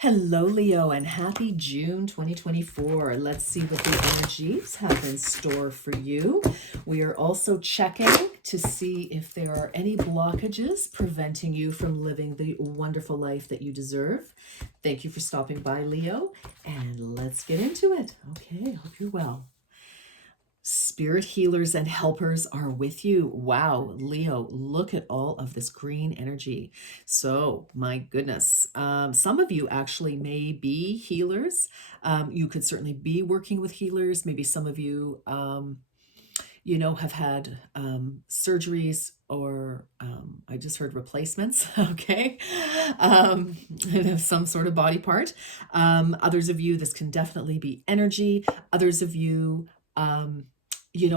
Hello, Leo, and happy June 2024. Let's see what the energies have in store for you. We are also checking to see if there are any blockages preventing you from living the wonderful life that you deserve. Thank you for stopping by, Leo, and let's get into it. Okay, hope you're well. Spirit healers and helpers are with you. Wow, Leo, look at all of this green energy. So, my goodness, some of you actually may be healers. You could certainly be working with healers. Maybe some of you, have had surgeries or I just heard replacements, okay, some sort of body part. Others of you, this can definitely be energy. Others of you,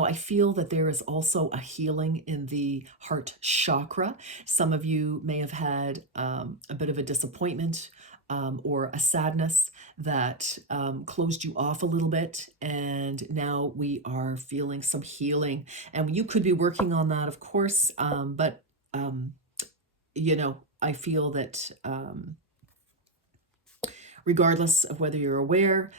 I feel that there is also a healing in the heart chakra. Some of you may have had a bit of a disappointment or a sadness that closed you off a little bit, and now we are feeling some healing. And you could be working on that, of course, but I feel that regardless of whether you're aware,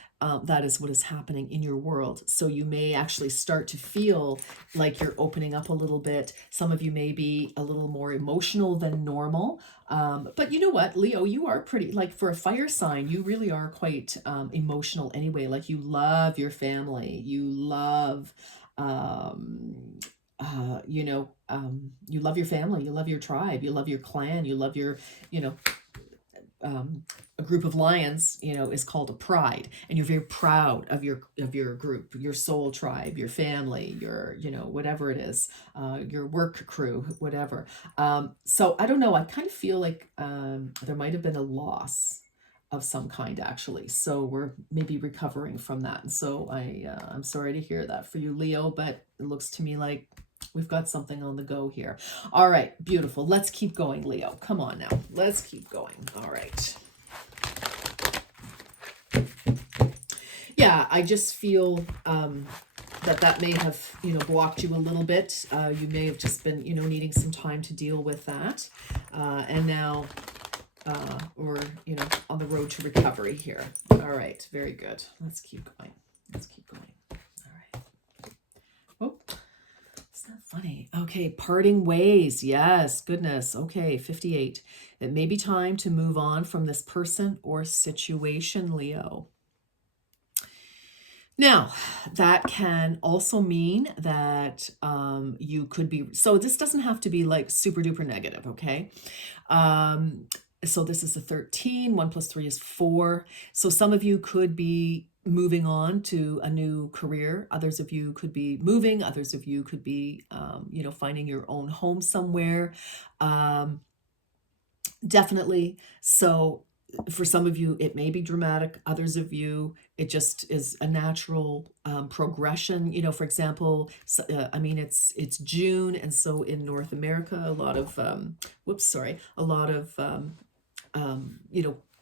that is what is happening in your world. So you may actually start to feel like you're opening up a little bit. Some of you may be a little more emotional than normal. But you know what, Leo, you are pretty, like for a fire sign, you really are quite emotional anyway. Like you love your family. You love, you love your family. You love your tribe. You love your clan. You love your, you know, a group of lions, is called a pride, and you're very proud of your group, your soul tribe, your family, your whatever it is, your work crew, whatever. So I don't know. I kind of feel like there might have been a loss of some kind actually. So we're maybe recovering from that. And so I'm sorry to hear that for you, Leo, but it looks to me like we've got something on the go here. All right, beautiful. Let's keep going, Leo. Come on now. Let's keep going. All right. Yeah, I just feel that may have, blocked you a little bit. You may have just been, needing some time to deal with that. And now, we're, on the road to recovery here. All right, very good. Let's keep going. Let's keep going. All right. Oh. Isn't that funny? Okay, parting ways. Yes, goodness. Okay, 58. It may be time to move on from this person or situation, Leo. Now, that can also mean that you could be, so this doesn't have to be like super duper negative, okay? So this is a 13, 1 plus 3 is 4. So some of you could be moving on to a new career. Others of you could be moving. Others of you could be, finding your own home somewhere. Definitely. So for some of you, it may be dramatic. Others of you, it just is a natural progression. For example, it's June, and so in North America, a lot of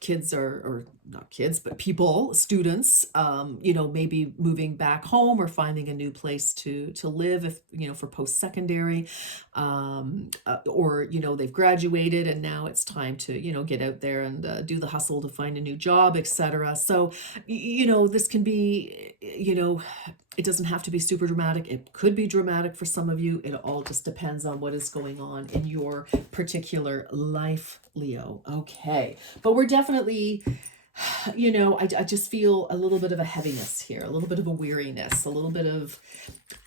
kids or not kids, but people, students, maybe moving back home or finding a new place to live if, for post-secondary, or, they've graduated and now it's time to, get out there and do the hustle to find a new job, etc. So, this can be, it doesn't have to be super dramatic. It could be dramatic for some of you. It all just depends on what is going on in your particular life, Leo. Okay. But we're definitely, I just feel a little bit of a heaviness here, a little bit of a weariness, a little bit of,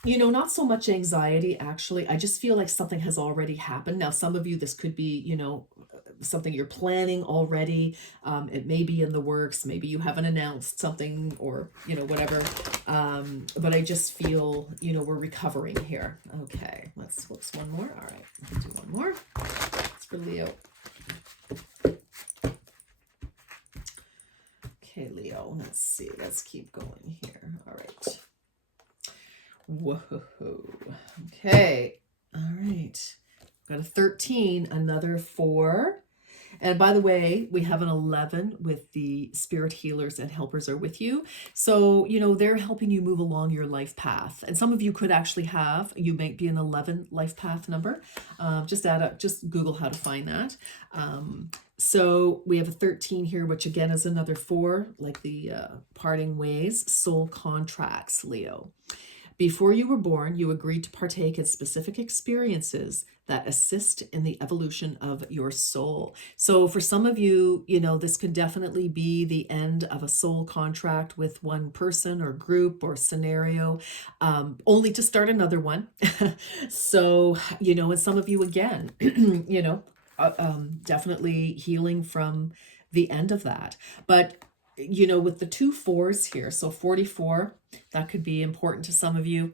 not so much anxiety, actually. I just feel like something has already happened. Now, some of you, this could be, something you're planning already. It may be in the works. Maybe you haven't announced something or, whatever. But I just feel, we're recovering here. Okay, let's whoops one more. All right, we'll do one more. It's for Leo. Okay, Leo, let's see. Let's keep going here. All right. Whoa. Okay. All right. Got a 13, another 4. And by the way, we have an 11 with the spirit healers and helpers are with you. So, they're helping you move along your life path. And some of you could actually you might be an 11 life path number. Just Google how to find that. So we have a 13 here, which again is another 4, like the parting ways, soul contracts, Leo. Before you were born, you agreed to partake in specific experiences that assist in the evolution of your soul. So for some of you, this could definitely be the end of a soul contract with one person or group or scenario, only to start another one. So, and some of you again, definitely healing from the end of that. But with the 2 4s here, so 44, that could be important to some of you.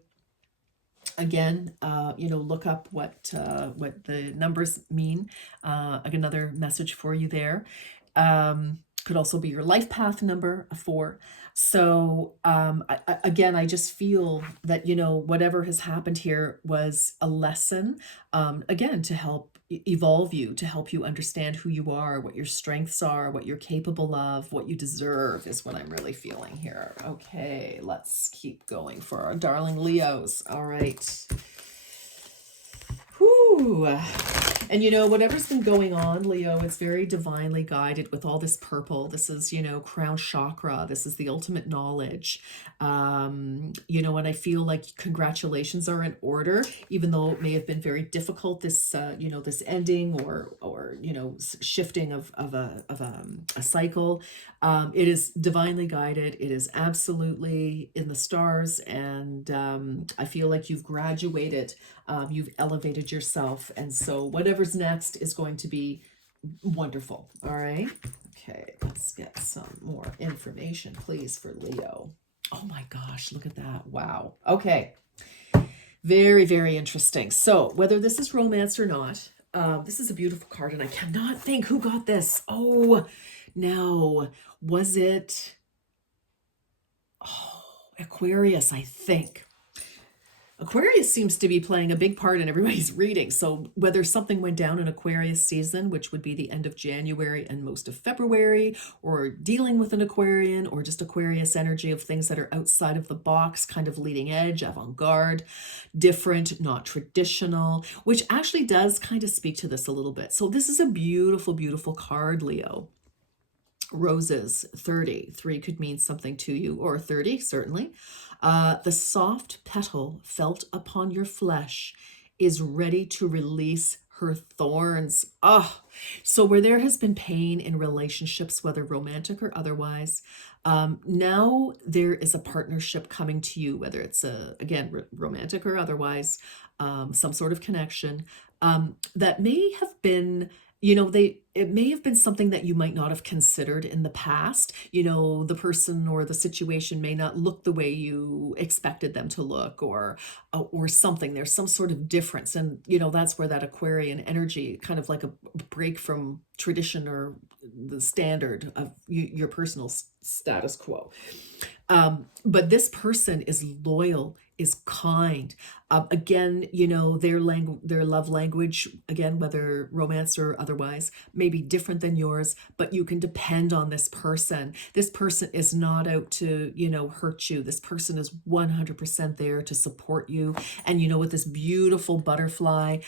Again, look up what the numbers mean. Another message for you there. Could also be your life path number, a 4. So I just feel that, whatever has happened here was a lesson, again, to help evolve you, to help you understand who you are, what your strengths are, what you're capable of, what you deserve is what I'm really feeling here. Okay, let's keep going for our darling Leos. All right. Whew. And whatever's been going on, Leo, it's very divinely guided with all this purple. This is, crown chakra. This is the ultimate knowledge. And I feel like congratulations are in order, even though it may have been very difficult, this, this ending or shifting of a cycle. It is divinely guided. It is absolutely in the stars. And I feel like you've graduated. You've elevated yourself. And so whatever's next is going to be wonderful. All right. Okay. Let's get some more information, please, for Leo. Oh my gosh. Look at that. Wow. Okay. Very, very interesting. So whether this is romance or not, this is a beautiful card and I cannot think who got this. Oh, no. Was it? Oh, Aquarius, I think. Aquarius seems to be playing a big part in everybody's reading. So whether something went down in Aquarius season, which would be the end of January and most of February, or dealing with an Aquarian, or just Aquarius energy of things that are outside of the box, kind of leading edge, avant-garde, different, not traditional, which actually does kind of speak to this a little bit. So this is a beautiful, beautiful card, Leo. Roses, 30. 3 could mean something to you, or 30, certainly. The soft petal felt upon your flesh is ready to release her thorns. So where there has been pain in relationships, whether romantic or otherwise, now there is a partnership coming to you, whether it's again romantic or otherwise, some sort of connection that may have been, it may have been something that you might not have considered in the past. The person or the situation may not look the way you expected them to look, or something. There's some sort of difference. And, that's where that Aquarian energy, kind of like a break from tradition or the standard of your personal status quo. But this person is loyal, is kind. Again, their love language, again, whether romance or otherwise, may be different than yours, but you can depend on this person. This person is not out to, hurt you. This person is 100% there to support you. And, with this beautiful butterfly,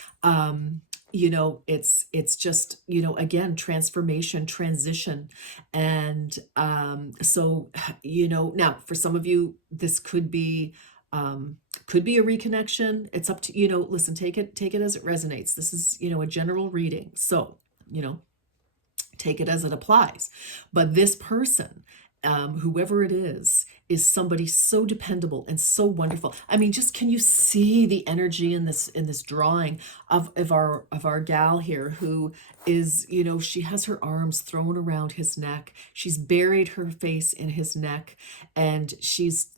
it's just, again, transformation, transition. And so, now for some of you, this could be a reconnection. It's up to, listen, take it as it resonates. This is, a general reading. So, take it as it applies. But this person, whoever it is somebody so dependable and so wonderful. I mean, just can you see the energy in this drawing of our gal here, who is, she has her arms thrown around his neck. She's buried her face in his neck, and she's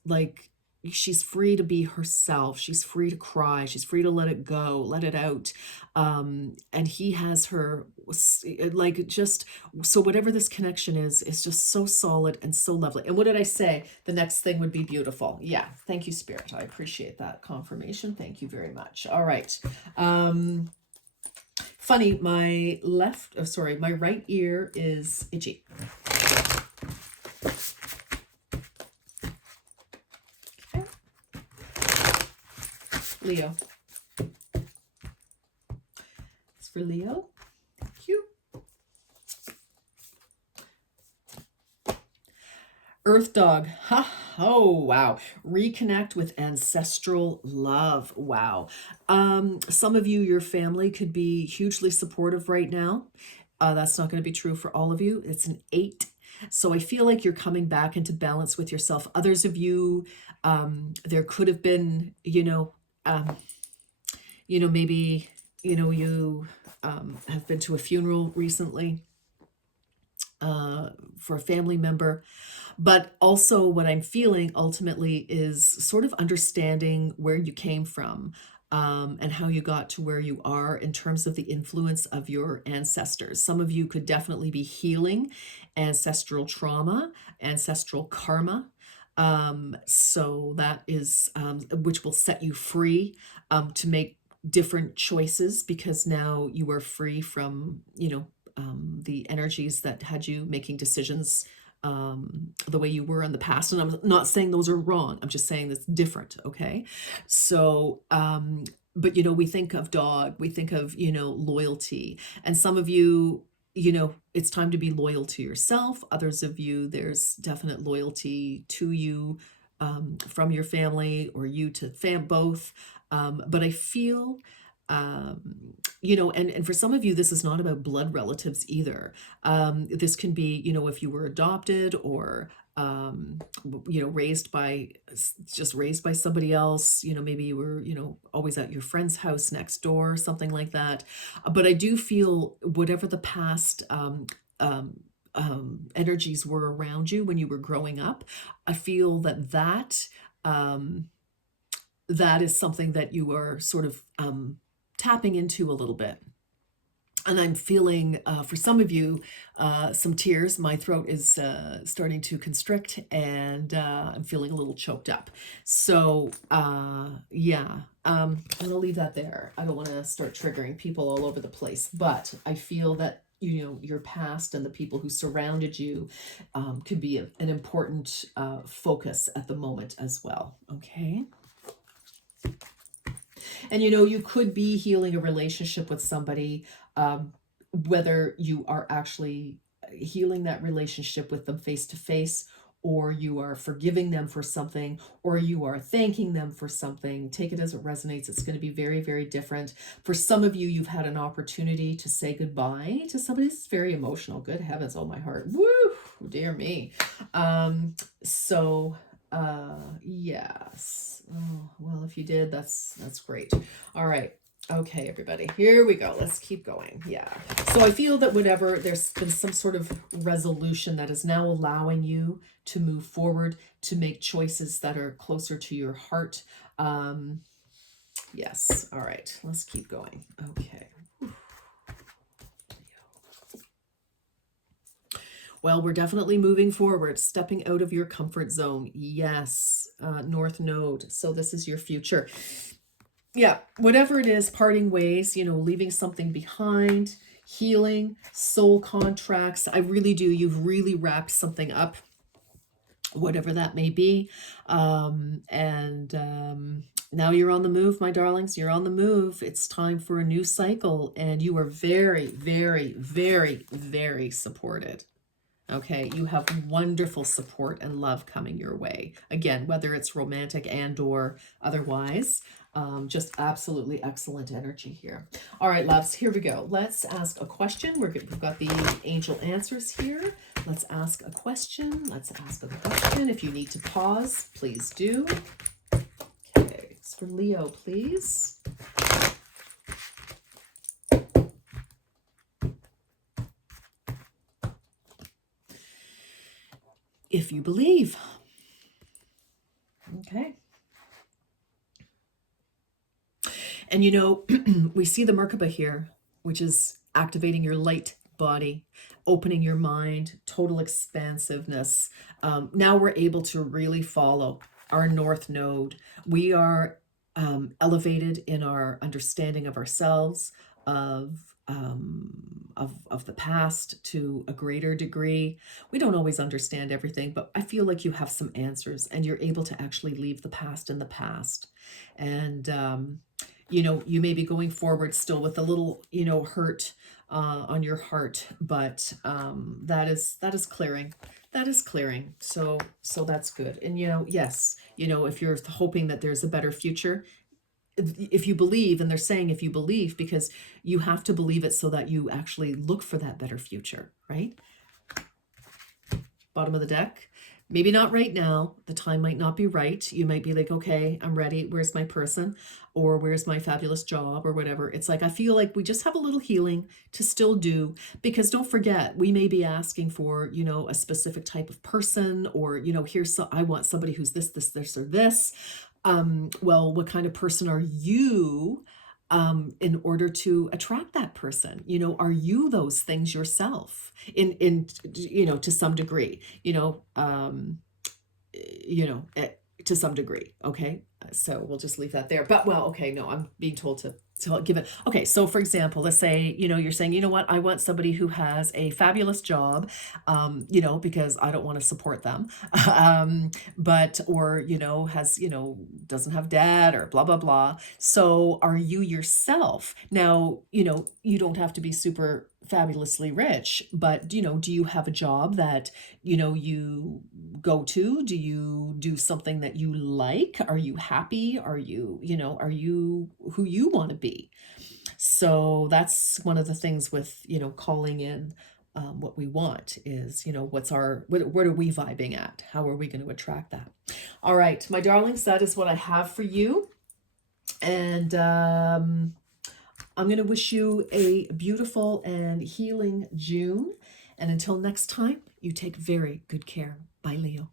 free to be herself. She's free to cry. She's free to let it go, let it out. And he has her so whatever this connection is just so solid and so lovely. And what did I say? The next thing would be beautiful. Yeah. Thank you, Spirit. I appreciate that confirmation. Thank you very much. All right. Funny, my right ear is itchy. Okay. Leo. It's for Leo. Thank you. Earth dog. Ha. Oh, wow. Reconnect with ancestral love. Wow. Some of you, your family could be hugely supportive right now. That's not going to be true for all of you. It's an 8. So I feel like you're coming back into balance with yourself. Others of you, there could have been, maybe, you have been to a funeral recently for a family member. But also what I'm feeling ultimately is sort of understanding where you came from, and how you got to where you are in terms of the influence of your ancestors. Some of you could definitely be healing ancestral trauma, ancestral karma. So that is, which will set you free to make different choices, because now you are free from, the energies that had you making decisions the way you were in the past. And I'm not saying those are wrong. I'm just saying that's different. Okay. So, but we think of dog, we think of, loyalty. And some of you, it's time to be loyal to yourself. Others of you, there's definite loyalty to you from your family, or you to both. But I feel, and for some of you, this is not about blood relatives either. This can be, if you were adopted, or raised by somebody else. Maybe you were, always at your friend's house next door, something like that. But I do feel whatever the past energies were around you when you were growing up, I feel that that is something that you are sort of tapping into a little bit. And I'm feeling, for some of you, some tears. My throat is starting to constrict, and I'm feeling a little choked up. So, yeah, I'm going to leave that there. I don't want to start triggering people all over the place, but I feel that, your past and the people who surrounded you could be an important focus at the moment as well. Okay. And you could be healing a relationship with somebody, whether you are actually healing that relationship with them face to face, or you are forgiving them for something, or you are thanking them for something. Take it as it resonates. It's going to be very, very different. For some of you, you've had an opportunity to say goodbye to somebody. This is very emotional. Good heavens, oh my heart. Woo, dear me. Yes. Oh, well, if you did, that's great. All right. Okay, everybody, here we go. Let's keep going. Yeah. So I feel that there's been some sort of resolution that is now allowing you to move forward, to make choices that are closer to your heart. Yes. All right. Let's keep going. Okay. Well, we're definitely moving forward, stepping out of your comfort zone. Yes, North Node. So this is your future. Yeah, whatever it is, parting ways, leaving something behind, healing, soul contracts. I really do. You've really wrapped something up, whatever that may be. Now you're on the move, my darlings. You're on the move. It's time for a new cycle, and you are very, very, very, very supported. Okay, you have wonderful support and love coming your way. Again, whether it's romantic and or otherwise, just absolutely excellent energy here. All right, loves, here we go. Let's ask a question. We've got the angel answers here. Let's ask a question. Let's ask a question. If you need to pause, please do. Okay, it's for Leo, please. If you believe. Okay. And we see the Merkaba here, which is activating your light body, opening your mind, total expansiveness. Now we're able to really follow our North Node. We are elevated in our understanding of ourselves, of of the past to a greater degree. We don't always understand everything, but I feel like you have some answers and you're able to actually leave the past in the past. And, you may be going forward still with a little, hurt on your heart, but that is clearing. That is clearing. So that's good. And yes, if you're hoping that there's a better future, if you believe, and they're saying if you believe, because you have to believe it so that you actually look for that better future, right? Bottom of the deck. Maybe not right now. The time might not be right. You might be like, okay, I'm ready. Where's my person? Or where's my fabulous job or whatever? It's like, I feel like we just have a little healing to still do, because don't forget, we may be asking for, a specific type of person, or, I want somebody who's this, or this. Well, what kind of person are you in order to attract that person? Are you those things yourself to some degree, to some degree. Okay. So we'll just leave that there. But well, okay, no, I'm being told to give it. Okay. So for example, let's say, you're saying, what, I want somebody who has a fabulous job, because I don't want to support them. Or, has, doesn't have debt or blah, blah, blah. So are you yourself? Now, you don't have to be super fabulously rich, but do you have a job that you go to? Do you do something that you like? Are you happy? Are you who you want to be? So that's one of the things with calling in what we want is what are we vibing at? How are we going to attract that? All right, my darlings, that is what I have for you. And I'm going to wish you a beautiful and healing June. And until next time, you take very good care. Bye, Leo.